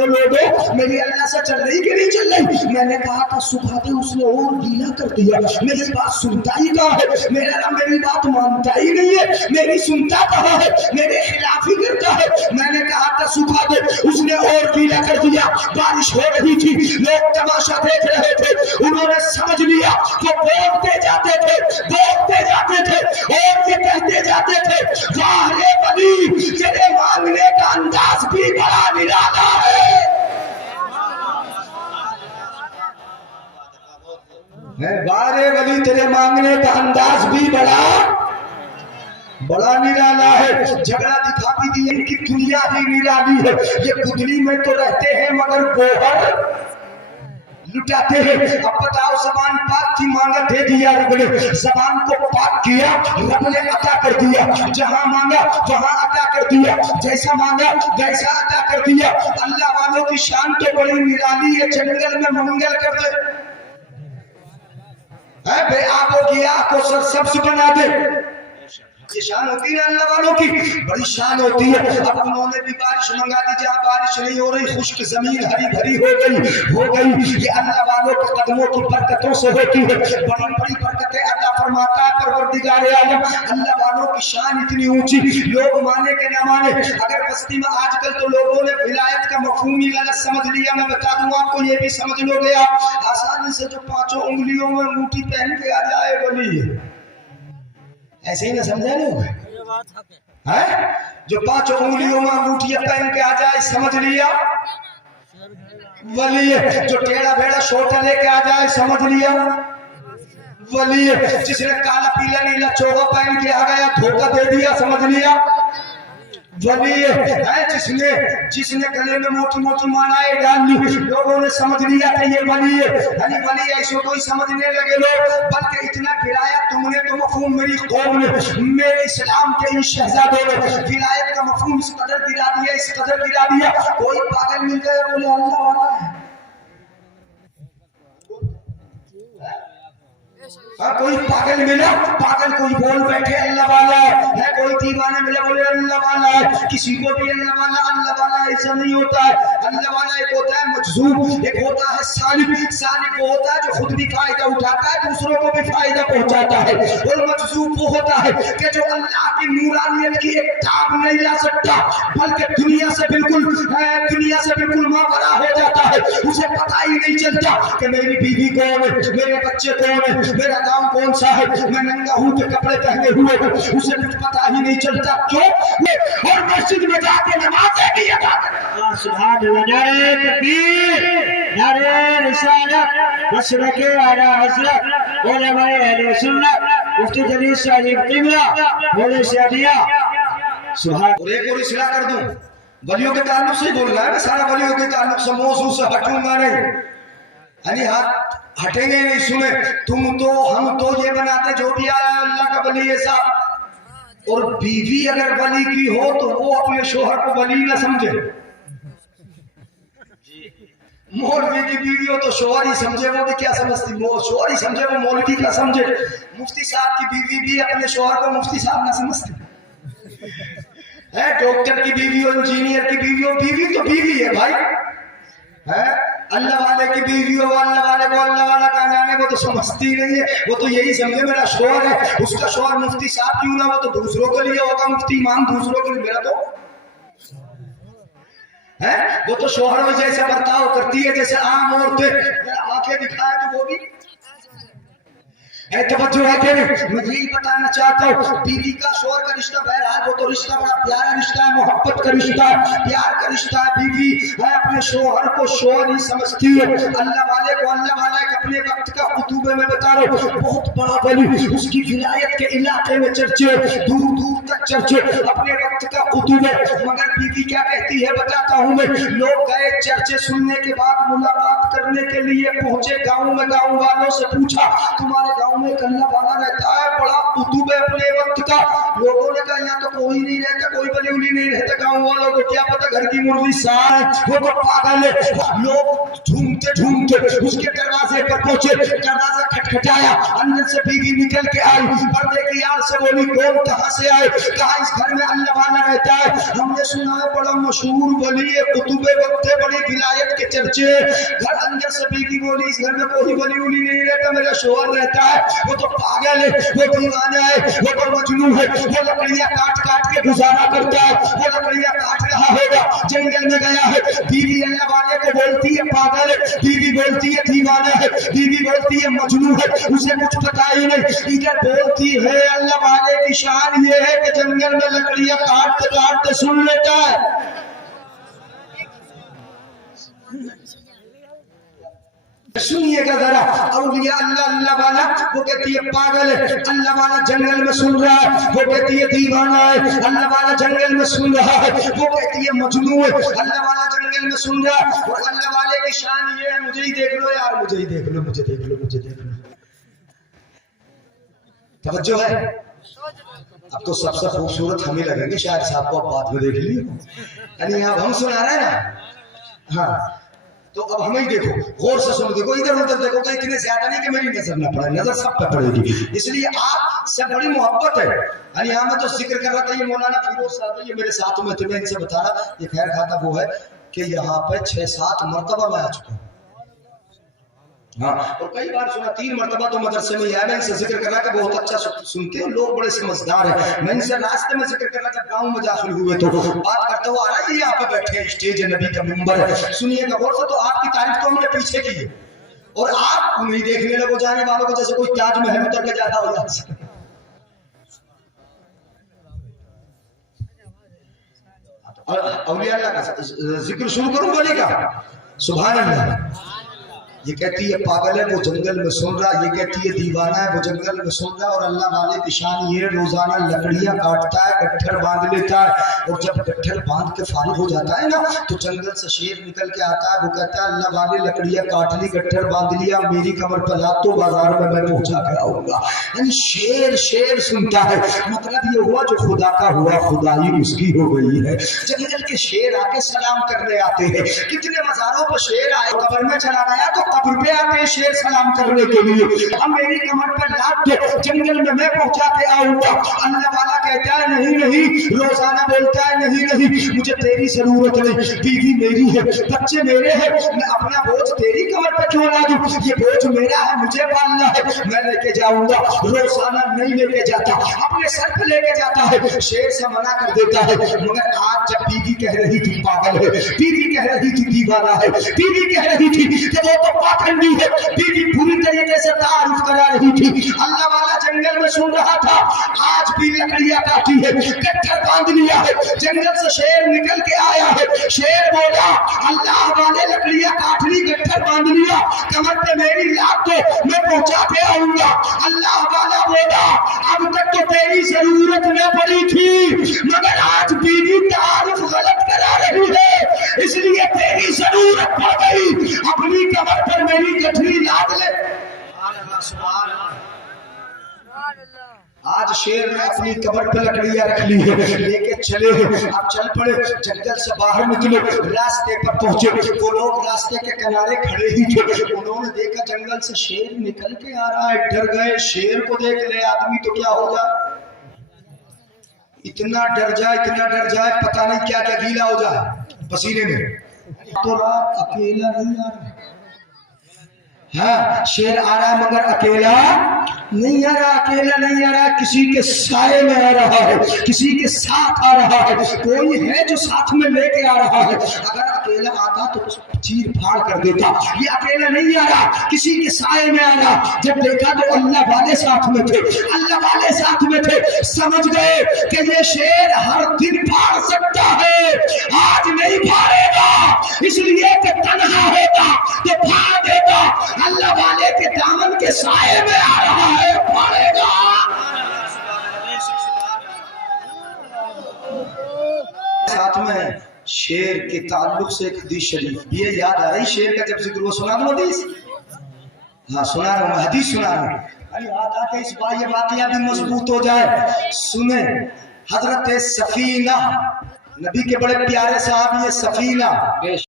देखो लोगो मेरी अल्लाह से चल रही कि नहीं चल रही। मैंने कहा था सुखा दे, उसने और गीला कर दिया। मेरी बात सुनता ही कहाँ है, मेरी बात मानता ही नहीं है, मेरी सुनता कहाँ है, मेरे खिलाफ ही करता है। मैंने कहा था सुखा दे, उसने और गीला कर दिया। बारिश हो रही थी, लोग तमाशा देख रहे थे, उन्होंने समझ लिया। वो बोलते जाते थे और ये कहते जाते थे वाह रे वली, तेरे मांगने का अंदाज भी बड़ा निराला है। वाह रे वली, तेरे मांगने का अंदाज भी बड़ा निराला है। झगड़ा दिखा भी दिए, इनकी दुनिया ही निराली है। ये गुदली में तो रहते हैं मगर गोबर लुटाते हैं। अब बताओ, जबान पाक की मांगा दे दिया रब ने, जबान को पाक किया रब ने अता कर दिया। जहां मांगा वहां अता कर दिया, जैसा मांगा वैसा अता कर दिया। अल्लाह वालों की शान तो बड़ी निराली है। जंगल में मंगल कर दे, बे आबो की आंख को सरसब्ज बना दे, ये शान होती है अल्लाह वालों की, बड़ी शान होती है। अब उन्होंने भी बारिश मंगा दी, जहाँ बारिश नहीं हो रही खुश्क जमीन हरी भरी हो गई। ये अल्लाह वालों के कदमों की बरकतों से होती है। बड़ी बड़ी बरकतें अता फरमाता है परवरदिगार आलम। अल्लाह वालों की शान इतनी ऊंची, लोग माने के ना माने। अगर बस्ती में आजकल तो लोगों ने विलायत का मफहूम ही गलत समझ लिया। मैं बता दूं आपको, ये भी समझ लोगे आप आसानी से, जो 5 उंगलियों में अंगूठी पहन के आ जाए वली, ऐसे ही ना समझा लोग है। जो 5 उंगलियों में अंगूठियां पहन के आ जाए समझ लिया वली है। जो टेढ़ा बेड़ा छोटा लेके आ जाए समझ लिया वली है। जिसने काला पीला नीला चोगा पहन के आ गया धोखा दे दिया समझ लिया वली है। जिसने गले में मोटी मोटी मालाएं डाल ली, लोगों ने समझ लिया कि ये वली है। यानी वली ऐसे कोई समझने लगे लोग, बल्कि इतना गिराया तुमने तो मफहूम मेरी कौम ने, मेरे इस्लाम के इन शहजादों ने विलायत का मफहूम इस कदर गिरा दिया। कोई पागल मिल गया बोले अल्लाह वाला है, कोई पागल मिला, पागल कोई बोल बैठे अल्लाह वाला है, कोई दीवाना मिला बोले अल्लाह वाला है। किसी को भी अल्लाह वाला ऐसा नहीं होता है। अल्लाह वाला एक होता है मजजूब, एक होता है सालिक वो होता है जो खुद भी फायदा उठाता है, दूसरों को भी फायदा पहुंचाता है। और मजजूब वो होता है कि जो अल्लाह की नूरानियत की एक ताब नहीं ला सकता, बल्कि दुनिया से बिल्कुल मावरा हो जाता है। उसे पता ही नहीं चलता कि मेरी बीवी कौन है, मेरे बच्चे कौन है, मेरा गांव कौन सा है, मैं नंगा हूं के कपड़े पहने हुए हूं, उसे कुछ पता ही नहीं चलता। क्यों? और मस्जिद में जाके नमाज़ें भी अदा करता। सुभान अल्लाह, नारे तकबीर, नारे रिसालत, मशरक़े आला हज़रत उलमाए अहले सुन्नत मुफ्ती जलील साहिब क़िबला बोले शादिया। सुभान। और एक और इस्लाह कर दूं, वलियों के ताल्लुक से बोलना है, सारा वलियों के ताल्लुक से मौजू से हटूंगा नहीं, यानी हाथ हटेंगे नहीं। सुने, हम तो ये बनाते जो भी आया अल्लाह का वली है साहब। और बीवी अगर वली की हो तो वो अपने शोहर को वली ना समझे। मौलवी की बीवी हो तो शोहर ही समझे, वो भी क्या समझती, शोहर ही समझे, वो मौलवी का समझे। मुफ्ती साहब की बीवी भी अपने शोहर को मुफ्ती साहब ना समझती है। डॉक्टर की बीवी हो, इंजीनियर की बीवी हो, बीवी तो बीवी है भाई है। अल्लाह वाले की बीवी हो, अल्लाह वाले को अल्लाह वाला का जाने, वो तो समझती नहीं है। वो तो यही समझे मेरा शोहर है, उसका शोहर मुफ्ती साहब क्यों ना, वो तो दूसरों के लिए होगा मुफ्ती इमाम, दूसरों के लिए। मेरा तो है, वो तो शोहर में जैसे बर्ताव करती है जैसे आम औरतें, आंखें दिखाए तो वो भी तवज्जो है तेरे। मैं यही बताना चाहता हूँ, बीवी का शोहर का रिश्ता बहरहाल वो तो रिश्ता बड़ा प्यारा रिश्ता है, मोहब्बत का रिश्ता है, प्यार का रिश्ता है। बीवी है अपने शोहर को शोहर ही समझती है। अल्लाह वाले को अल्लाह वाला है। अपने वक्त का कुतुबे में बता रहा हूँ, बहुत बड़ा वली, उसकी विलायत के इलाके में चर्चे, दूर दूर तक चर्चे, अपने वक्त का कुतुबे। मगर बीवी क्या कहती है बताता हूँ मैं। लोग गए चर्चे सुनने के बाद मुलाकात करने के लिए पहुंचे गाँव में, गाँव वालों से पूछा तुम्हारे गाँव में अल्लाह वाला रहता है, बड़ा कुतुब है अपने वक्त का। लोगों ने कहा यहाँ तो कोई नहीं रहता, कोई वली उली नहीं रहता। गाँव वालों को क्या पता, घर की मुर्गी साथ वो तो पागल है। लोग झूमते उसके दरवाजे पर पहुंचे, दरवाजा खटखटाया, अंदर से बीवी निकल के आई, पर्दे की आड़ से बोली कौन कहाँ से आए, कहा इस घर में अल्लाह वाला रहता है, हमने सुना है बड़ा मशहूर वली है, कुतुब वक्त है, बड़ी چرچے، گھر اندر سے بیوی بولی اس گھر میں کوئی ولی ولی نہیں رہتا، میرا شوہر رہتا ہے، وہ تو پاگل ہے، وہ دیوانہ ہے، وہ تو مجنون ہے، وہ لکڑیاں کاٹ کاٹ کے گزارا کرتا ہے، وہ لکڑیاں کاٹ رہا ہوگا، جنگل میں گیا ہے، بیوی اللہ والے کو بولتی ہے پاگل ہے، بیوی بولتی ہے دیوانہ ہے، بیوی بولتی ہے مجنون ہے، اسے کچھ پتا ہی نہیں، ادھر بولتی ہے اللہ والے کی شان یہ ہے کہ جنگل میں لکڑیاں کاٹتے کاٹتے سن لیتا ہے۔ سنیے گا ذرا، اولیاء اللہ والا وہ کہتی ہے پاگل ہے، اللہ والا جنگل میں سن رہا ہے، وہ کہتی ہے دیوانہ ہے، اللہ والا جنگل میں سن رہا ہے، وہ کہتی ہے مجنون ہے، اللہ والا جنگل میں سن رہا ہے، اور اللہ والے کی شان یہ ہے، مجھے ہی دیکھ لو یار، مجھے ہی دیکھ لو، مجھے دیکھ لو، مجھے دیکھ لو۔ توجہ ہے؟ اب تو سب سے خوبصورت ہمیں لگیں گے، شاید صاحب کو اب بات میں دیکھ لیے، یعنی اب ہم سنا رہے ہیں نا، ہاں تو اب ہمیں دیکھو، غور سے سنو، دیکھو ادھر ادھر دیکھو کہ اتنے زیادہ نہیں کہ میری نظر نہ پڑے، نظر سب پہ پڑے گی، اس لیے آپ سے بڑی محبت ہے۔ یعنی یہاں میں تو ذکر کر رہا تھا، یہ مولانا فیروز صاحب یہ میرے ساتھ میں تھے، میں ان سے بتا رہا، یہ خیر خواہ تھا، وہ ہے کہ یہاں پہ 6-7 مرتبہ میں آ چکا ہوں، ہاں، اور کئی بار سنا، 3 مرتبہ تو مدرسے میں آیا، میں ان سے ذکر کر رہا کہ بہت اچھا سنتے ہیں لوگ، بڑے سمجھدار ہیں، میں ان سے راستے میں ذکر کر رہا تھا، گاؤں میں داخل ہوئے تو بات کرتے ہوئے آ رہا ہے، یہ یہاں پہ بیٹھے ہیں، اسٹیج ہے، نبی کا منبر ہے، سنیے گا غور سے، تو آپ کی تعریف تو ہم نے پیچھے کی ہے، اور آپ انہیں دیکھنے لگو جانے والوں کو جیسے کوئی تاج محل اتر کے جاتا ہو جاتا ہے۔ اولیاء اللہ کا ذکر شروع کروں بولے گا سبحان اللہ۔ یہ کہتی ہے پاگل ہے، وہ جنگل میں سن رہا، یہ کہتی ہے دیوانہ ہے، وہ جنگل میں سن رہا، اور اللہ والے کی شان یہ روزانہ لکڑیاں کاٹتا ہے، گٹھر باندھ لیتا ہے، اور جب گٹھر باندھ کے فارغ ہو جاتا ہے نا تو جنگل سے شیر نکل کے آتا ہے، وہ کہتا ہے اللہ والے لکڑیاں کاٹ لی، گٹھر باندھ لیا، میری کمر پہ لاد تو بازار میں پہنچا کے آؤں گا۔ یعنی شیر سنتا ہے، مطلب یہ ہوا جو خدا کا ہوا خدائی اس کی ہو گئی ہے۔ جنگل کے شیر آ کے سلام کرنے آتے ہیں، کتنے مزاروں پہ شیر آئے، قبر میں چلا گیا تو قبر پہ آتے ہیں شیر سلام کرنے کے لیے، اب میری کمر پر لاد دو، جنگل میں پہنچا کے آؤں گا۔ اللہ والا کہتا ہے نہیں، روزانہ بولتا ہے نہیں، مجھے تیری ضرورت نہیں، بیوی میری ہے، بچے میرے ہیں، میں اپنا بوجھ تیری کمر پہ کیوں لا دوں، یہ بوجھ میرا ہے، مجھے پالنا ہے، میں لے کے جاؤں گا۔ روزانہ نہیں لے کے جاتا، اپنے سر پہ لے کے جاتا ہے، شیر سے منع کر دیتا ہے، مگر آج جب بیوی کہہ رہی تھی پاگل ہے، بیوی کہہ رہی تھی دیوانہ ہے، بیوی کہہ رہی تھی کہ وہ تو پاکھنڈی ہے، بیوی پوری طریقے سے تعارف کرا رہی تھی، اللہ والا جنگل میں سن رہا تھا، آج بھی لکڑیاں کاٹی ہے، گٹھر باندھ لیا ہے، جنگل سے شیر نکل کے آیا ہے، شیر بولا اللہ والے لکڑیاں کاٹ لی، گٹھر باندھ لیا، کمر پہ میری لاد دو، میں پہنچا کے آؤں گا۔ اللہ والا بولا اب تک تو تیری ضرورت نہ پڑی تھی، مگر آج بیوی تعارف غلط کرا رہی ہے، اس لیے تیری ضرورت پڑ گئی، اپنی کمر پر میری گٹھری لاد لے۔ آج شیر نے اپنی کمر پہ لکڑیاں رکھ لی ہے، لے کے چلے ہیں، اب چل پڑے، جنگل سے باہر نکلے، راستے پر پہنچے، وہ لوگ راستے کے کنارے کھڑے ہی تھے، انہوں نے دیکھا جنگل سے شیر نکل کے آ رہا ہے، ڈر گئے، شیر کو دیکھ لے آدمی تو کیا ہوگا، اتنا ڈر جائے پتہ نہیں کیا کیا گیلا ہو جائے پسینے میں۔ تو رات اکیلا نہیں آ رہا، ہاں شیر آ رہا ہے مگر اکیلا نہیں آ رہا، اکیلا نہیں آ رہا، کسی کے سائے میں آ رہا ہے، کسی کے ساتھ آ رہا ہے، کوئی ہے جو ساتھ میں لے کے آ رہا ہے، اگر اکیلا آتا تو چیر پھاڑ کر دیتا، یہ اکیلا نہیں آ رہا، کسی کے سائے میں آ رہا، جب دیکھا تو اللہ والے ساتھ میں تھے، اللہ والے ساتھ میں تھے، سمجھ گئے کہ یہ شیر ہر دن پھاڑ سکتا ہے، آج نہیں پھاڑے گا، اس لیے کہ تنہا ہوتا تو پھاڑ دیتا، اللہ والے کے دامن کے سائے میں آ رہا ہے، پھاڑے گا۔ ساتھ میں شیر کے تعلق سے ایک حدیث شریف یہ یاد آ رہی، شیر کا جب ذکر وہ سنا دوں حدیث، ہاں سنا رہا ہوں، حدیث سنا رہا ہوں، آتا کہ اس بار یہ واقعہ بھی مضبوط ہو جائے، سنیں حضرت سفینہ، نبی کے بڑے پیارے صحابی سفینہ